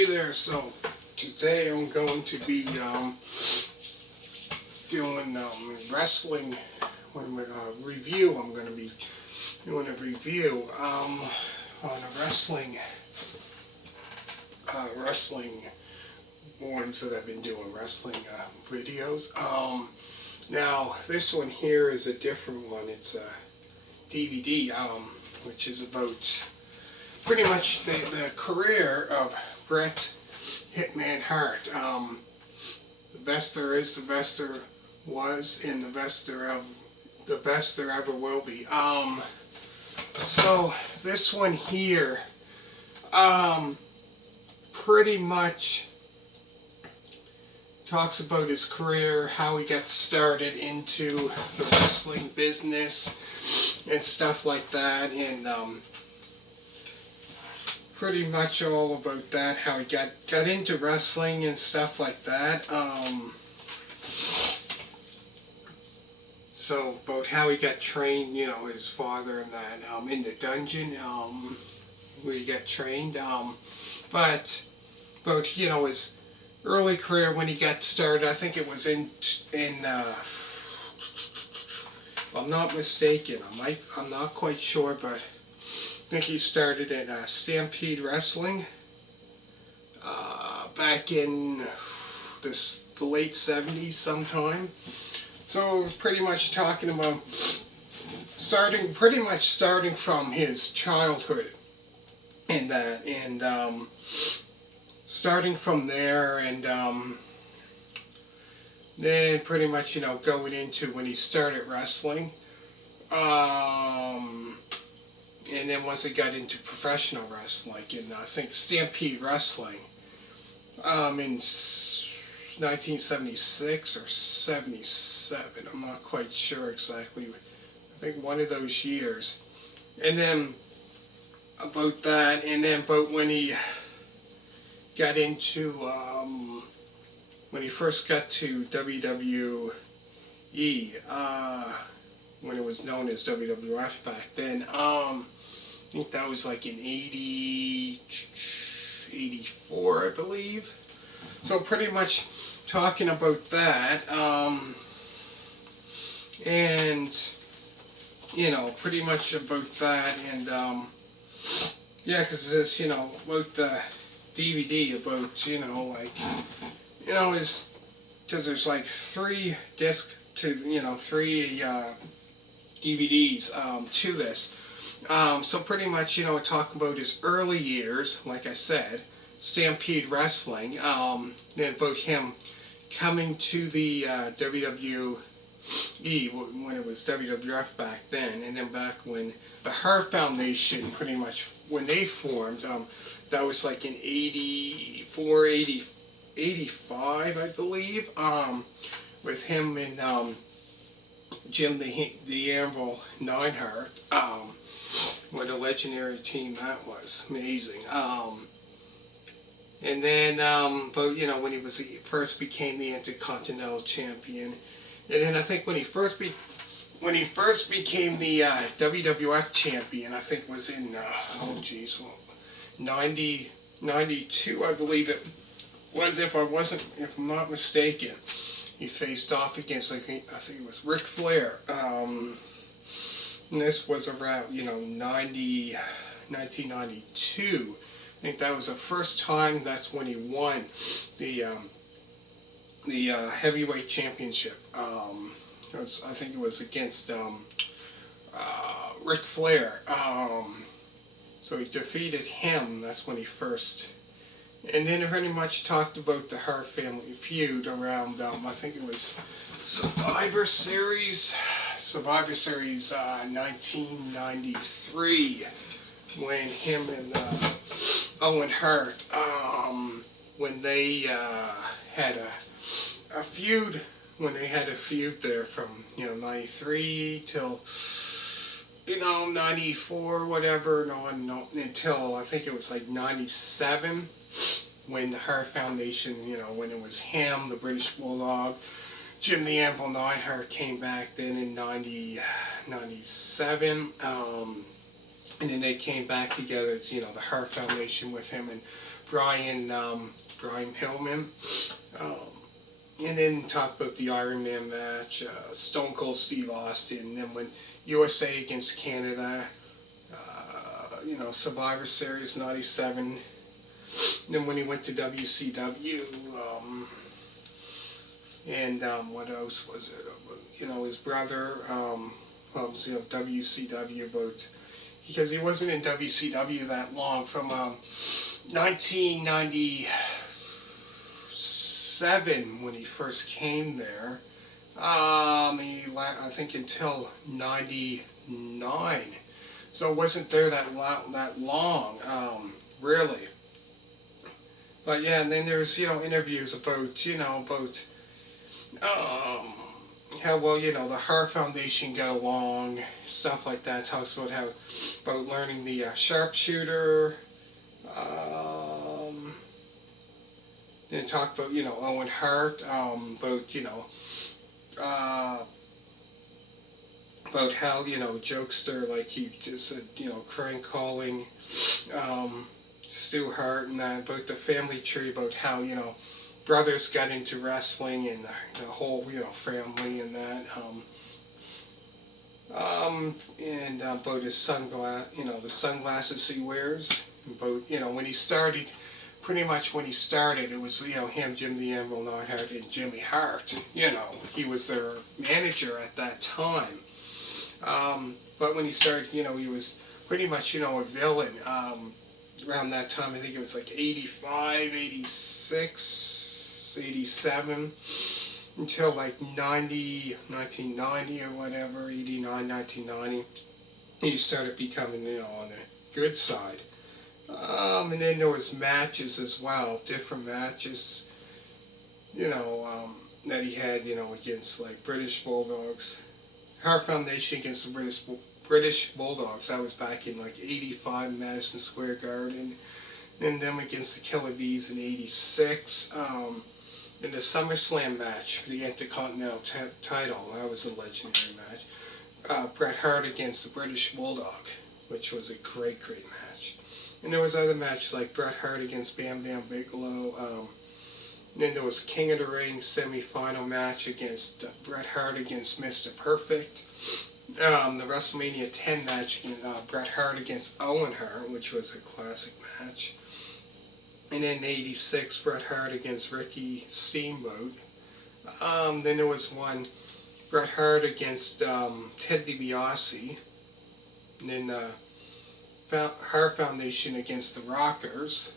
Hey there, so today I'm going to be doing wrestling review. I'm going to be doing a review on a wrestling ones that I've been doing, wrestling videos. Now this one here is a different one. It's a DVD, which is about pretty much the career of Bret Hitman Hart. The best there is, the best there was, and the best there ever will be. So this one here, pretty much talks about his career, how he got started into the wrestling business and stuff like that, and pretty much all about that, how he got into wrestling and stuff like that. So about how he got trained, his father and that, in the dungeon, where he got trained. But about, his early career when he got started, I think it was in if I'm not mistaken, I'm not quite sure, but I think he started at Stampede Wrestling back in the late 70s sometime. So pretty much talking about starting from his childhood and that, and starting from there, and then pretty much going into when he started wrestling. And then once he got into professional wrestling, like in I think Stampede Wrestling, in 1976 or 77, I'm not quite sure exactly. I think one of those years. And then about that, and then about when he got into when he first got to WWE, when it was known as WWF back then. I think that was like in 84, I believe. So pretty much talking about that, and pretty much about that, and yeah, because it's about the DVD, about is because there's like 3 discs to three DVDs to this. So pretty much, talk about his early years, like I said, Stampede Wrestling, then about him coming to the WWE when it was WWF back then, and then back when the Hart Foundation, pretty much when they formed, that was like in 84, 85, I believe, with him and Jim the Anvil Neidhart. What a legendary team that was. Amazing. And then, but when he first became the Intercontinental Champion, and then I think when he first became the WWF Champion, I think was in 92, I believe it was, if I'm not mistaken. He faced off against, I think it was Ric Flair. And this was around, 1992. I think that was the first time. That's when he won the heavyweight championship. I think it was against Ric Flair. So he defeated him. That's when he first. And then pretty much talked about the Hart family feud around, I think it was Survivor Series 1993, when him and Owen Hart, when they had a feud, there from 93 till 94, whatever, no, until I think it was like 97, when the Hart Foundation, when it was him, the British Bulldog, Jim the Anvil Neidhart came back then in 97, and then they came back together, you know, the Hart Foundation with him and Brian Pillman. Um, and then talk about the Iron Man match, Stone Cold Steve Austin, and then when USA against Canada, you know, Survivor Series '97. And then when he went to WCW, and what else was it? You know, his brother, was, you know, WCW, but because he wasn't in WCW that long, from 1997 when he first came there. I think until '99, so it wasn't there that long, really. But yeah, and then there's, you know, interviews about, you know, about um, how well, you know, the Hart Foundation got along, stuff like that. Talks about how about learning the sharpshooter. Um, then talk about, you know, Owen Hart, about, you know, uh, about how, you know, jokester, like he just said, you know, crank calling, um, Stu Hart, and about the family tree, about how, you know, brothers got into wrestling and the whole, you know, family and that. And about his you know, the sunglasses he wears. About, you know, when he started, pretty much when he started, it was, you know, him, Jim the Anvil Neidhart, and Jimmy Hart. You know, he was their manager at that time. But when he started, you know, he was pretty much, you know, a villain. Around that time, I think it was like 85, 86, 87, until like 1990 or whatever, 89, 1990. He started becoming, you know, on the good side. And then there was matches as well, different matches, you know, that he had, you know, against like British Bulldogs. Hart Foundation against the British Bulldogs. That was back in like '85, Madison Square Garden. And them against the Killer Bees in '86. In the SummerSlam match for the Intercontinental title, that was a legendary match. Bret Hart against the British Bulldog, which was a great, great match. And there was other matches like Bret Hart against Bam Bam Bigelow. Then there was King of the Ring semi-final match against Bret Hart against Mr. Perfect. The WrestleMania 10 match, Bret Hart against Owen Hart, which was a classic match. And then '86, Bret Hart against Ricky Steamboat. Then there was one, Bret Hart against Ted DiBiase. And then Hart Foundation against the Rockers.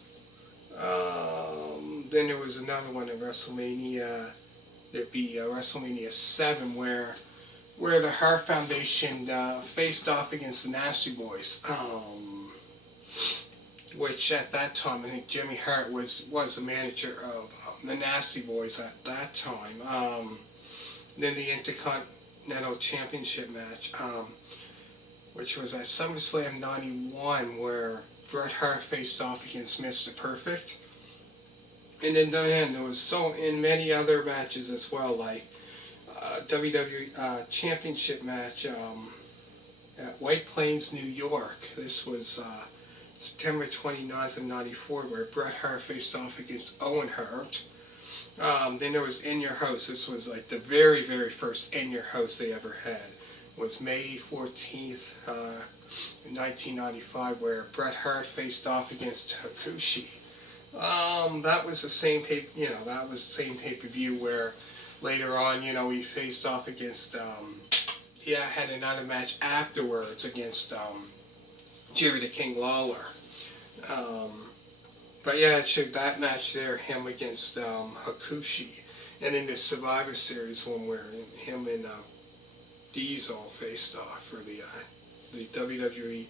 Then there was another one at WrestleMania. There'd be WrestleMania 7, where the Hart Foundation faced off against the Nasty Boys. Which at that time, I think Jimmy Hart was the manager of the Nasty Boys at that time. Then the Intercontinental Championship match, which was at SummerSlam '91, where Bret Hart faced off against Mr. Perfect. And then there was so in many other matches as well, like WWE Championship match at White Plains, New York. This was September 29th of '94, where Bret Hart faced off against Owen Hart. Then there was In Your House. This was like the very, very first In Your House they ever had. It was May 14th, 1995, where Bret Hart faced off against Hakushi. That was the same that was the same pay-per-view where later on, you know, he faced off against, had another match afterwards against Jerry the King Lawler. But yeah, it showed that match there, him against Hakushi. And in the Survivor Series one where him and Diesel faced off for the WWE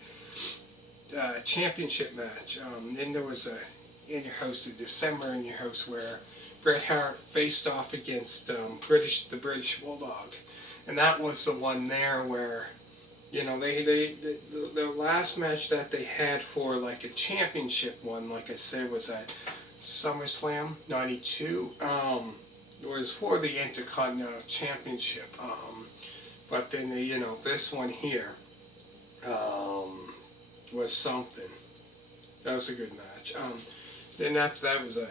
Championship match. Then there was a In Your House, the December In Your House, where Bret Hart faced off against the British Bulldog. And that was the one there where, you know, the last match that they had for like a championship one, like I said, was at SummerSlam '92. It was for the Intercontinental Championship. But then this one here, was something. That was a good match. Then after that was a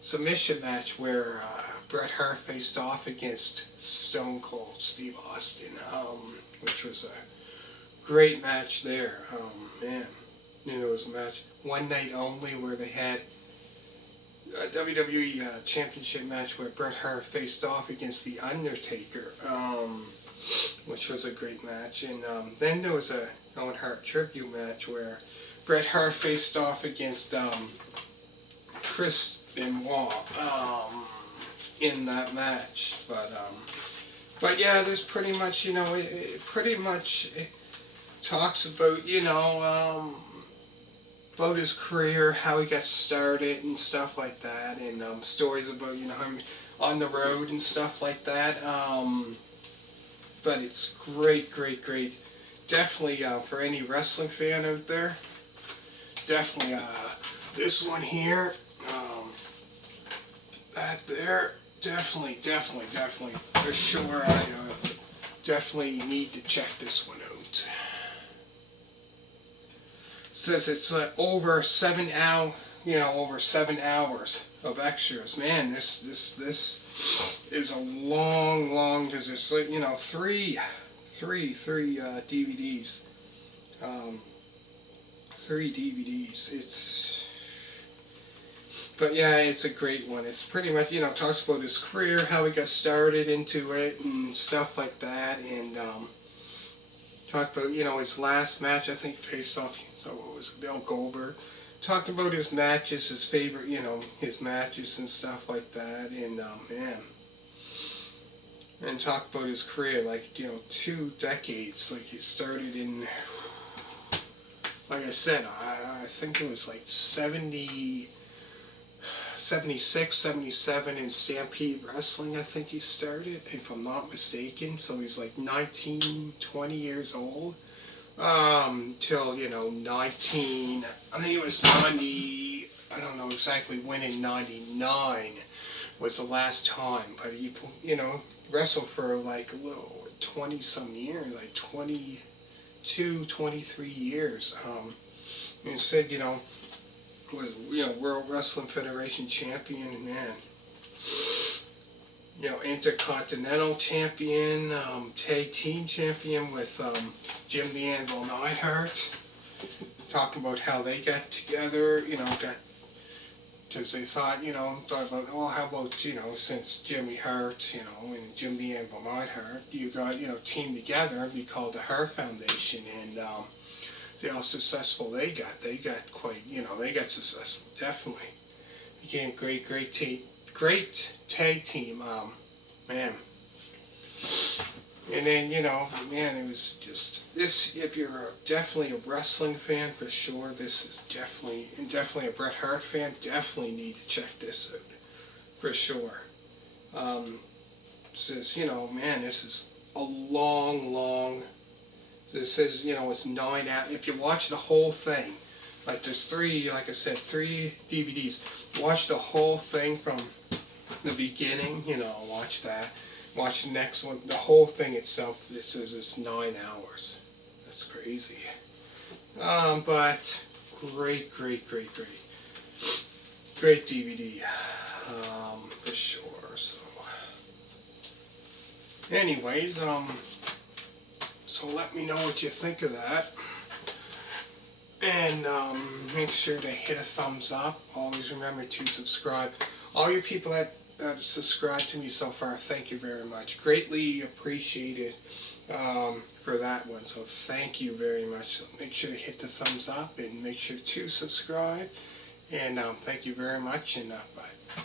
submission match where Bret Hart faced off against Stone Cold Steve Austin, which was a great match there. Man, you know, it was a match one night only where they had a WWE Championship match where Bret Hart faced off against The Undertaker, which was a great match. And then there was a Owen Hart tribute match where Bret Hart faced off against Chris Benoit in that match. But yeah, there's pretty much, you know, it pretty much talks about, you know, about his career, how he got started and stuff like that, and stories about, you know, him on the road and stuff like that. But it's great, great, great. Definitely for any wrestling fan out there, definitely this one here, that there, definitely, definitely, definitely, for sure, I definitely need to check this one out. Says it's over 7 hour, you know, over 7 hours of extras. Man, this is a long, because it's like, you know, three DVDs, 3 DVDs. But yeah, it's a great one. It's pretty much, you know, talks about his career, how he got started into it, and stuff like that, and talked about, you know, his last match. I think faced off. So it was Bill Goldberg. Talking about his matches, his favorite, you know, his matches and stuff like that, and man, and talk about his career, like, you know, 2 decades. Like he started in, like I said, I think it was like 76, 77 in Stampede Wrestling, I think he started, if I'm not mistaken. So he's like 19, 20 years old. Till, you know, I think it was 90, I don't know exactly when in 99 was the last time, but he, you know, wrestled for like a little 20 some years, like 22, 23 years. And said, you know, was, you know, World Wrestling Federation champion, and man, you know, Intercontinental champion, tag team champion with Jim the Anvil Neidhart. Talking about how they got together, you know, because they thought, you know, about, oh, how about, you know, since Jimmy Hart, you know, and Jim the Anvil Neidhart, you got, you know, teamed together and be called the Hart Foundation, and see how successful they got. They got quite, you know, they got successful, definitely. Became great tag team, man. And then, you know, man, it was just, this, if you're definitely a wrestling fan, for sure, this is definitely, and definitely a Bret Hart fan, definitely need to check this out, for sure. Says, you know, man, this is a long, it says, you know, it's 9 hours, if you watch the whole thing, like there's 3, like I said, 3 DVDs, watch the whole thing from the beginning, you know, watch that. Watch the next one. The whole thing itself, it says it's 9 hours. That's crazy. But great DVD, for sure. So, anyways, so let me know what you think of that, and make sure to hit a thumbs up. Always remember to subscribe. All you people that subscribed to me so far, thank you very much. Greatly appreciated for that one. So thank you very much. So make sure to hit the thumbs up and make sure to subscribe. And thank you very much, and bye.